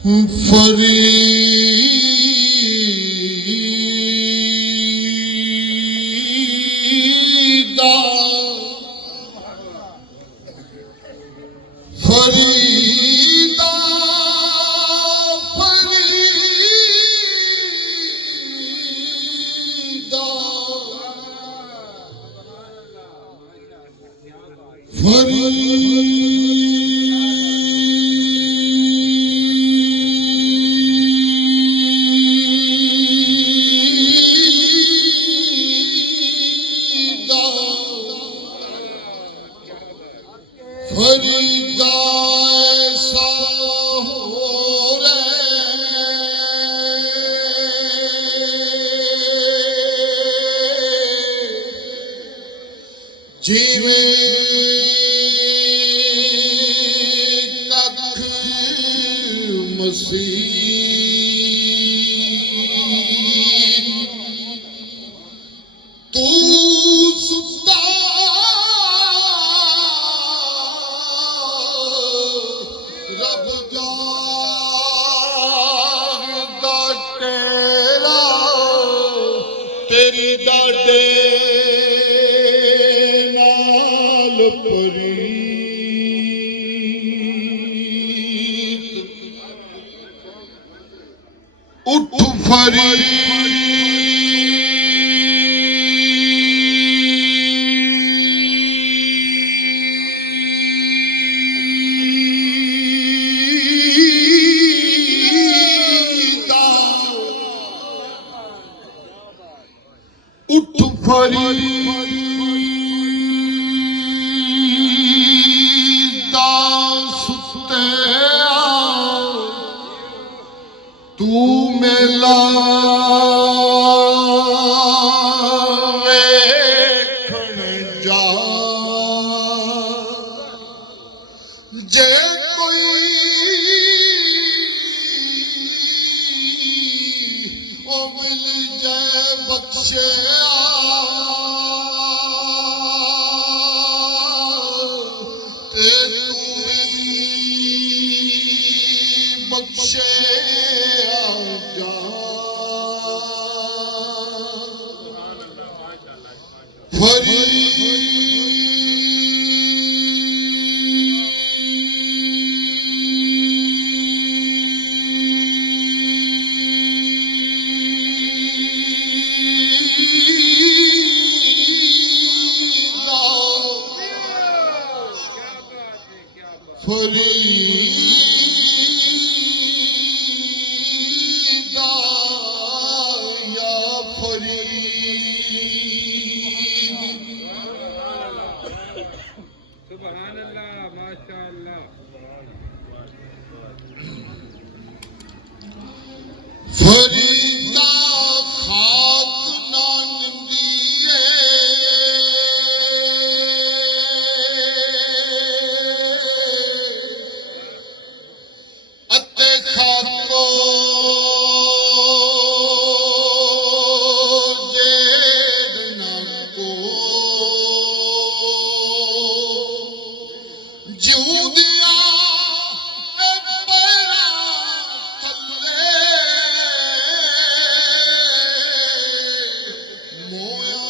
फरीदा फरीदा फरीदा ऐसा हो रे जिवें कख मसीह तू सुता रब जागदा तेरा तेरी डाडे नाल प्रीत उठ फरीदा सुत्तिया तू मेला वेखण जा जे कोई ओ मिल जाए बख्शे बख्शे जा फरीदा या फरीद सुभान अल्लाह माशाअल्लाह फरीदा खाक ना निंदिए अते खाको जेड़ना को जिउदिया ए पैरा थल्ले मोया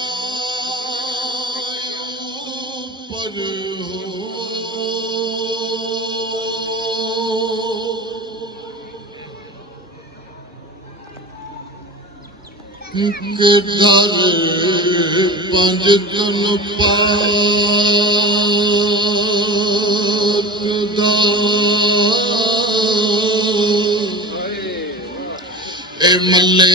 ऊपर हो डर पंज तन पाक दा ए मल्ले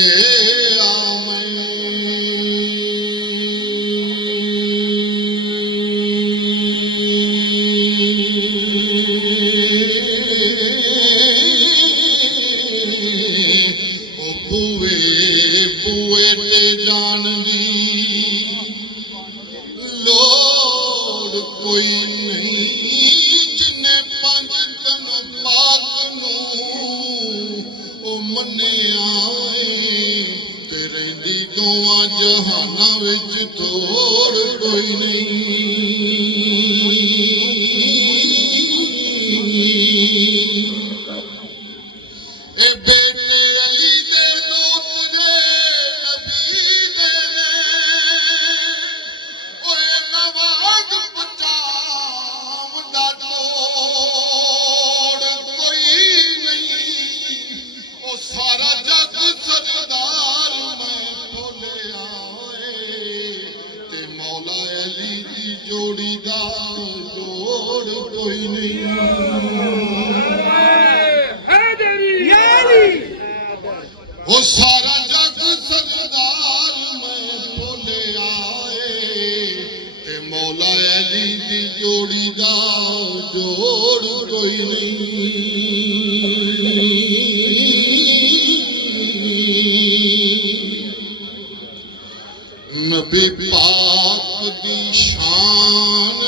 बुए बुए ते जान दी लोड़ कोई नहीं जिन्हें पंज तन पाक नू ओ मन्निया ते रहिंदी दोवां जहानां विच थोड़ कोई नहीं ਉਹ ਸਾਰਾ ਜਗ ਸਰਦਾਰ ਮੈਂ ਭੁੱਲਿਆ ਏ ਤੇ ਮੌਲਾ ਅਲੀ ਦੀ ਜੋੜੀ ਦਾ ਜੋੜ ਕੋਈ ਨਹੀਂ। नबी पाक दी शान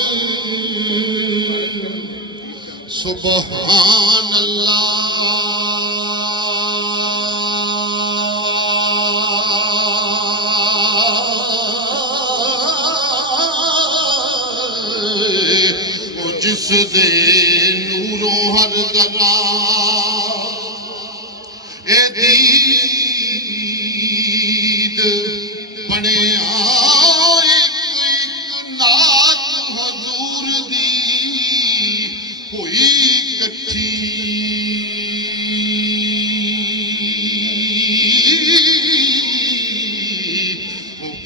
सुबहान अल्लाह। जिस दे नूरों हर जरा ए दीद बने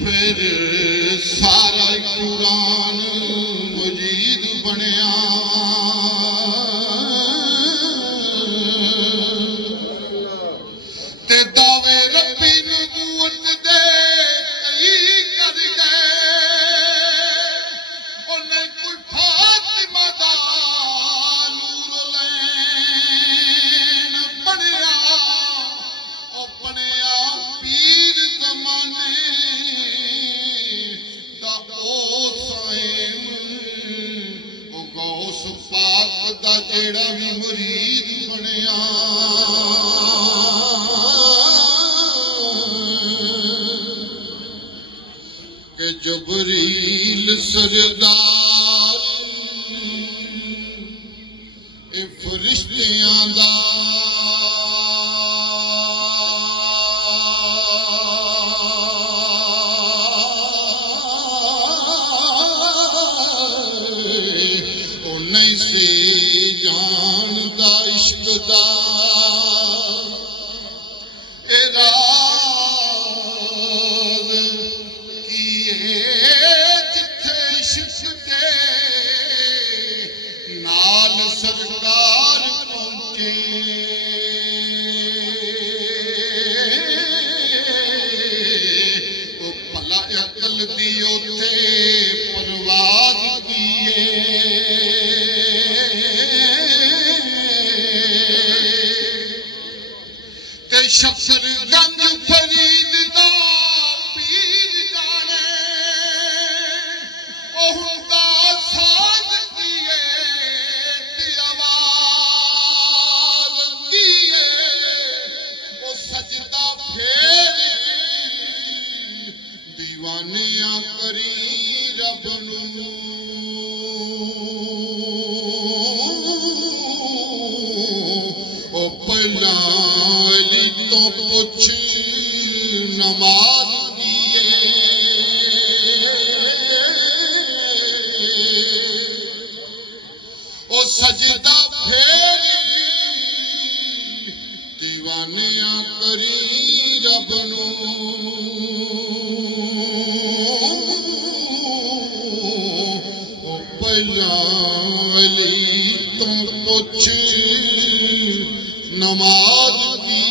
फिर सारा कुरान मजीद बनया। ते दावे रब्बी नबूवत दे कई कर गए उन्हें कोई फातिमा दा नूर लैन बनया। ओ बनया पीर जमाने गौस पाक दा जेड़ा भी मुरीद बनया। के जबरील सरदार ए फरिश्तियां दा नहीं से जानदा इश्क दा ए राज कीए जिथे इश्क दे नाल सरकार पहुंचे। ओ भला अकल दी उथे परवाज कीए। शफरगंज फरीद दा पीर जाने ओ हुंदा साज कीए ते आवाज कीए। ओ सजदा फेरी दीवानियां करी रब नू। ओ पहला तो पुछ नमाज दिए। ओ सजदा फेरी दीवानियां करी रब नू। ओ पहला अली तो पुछ नमाज दी।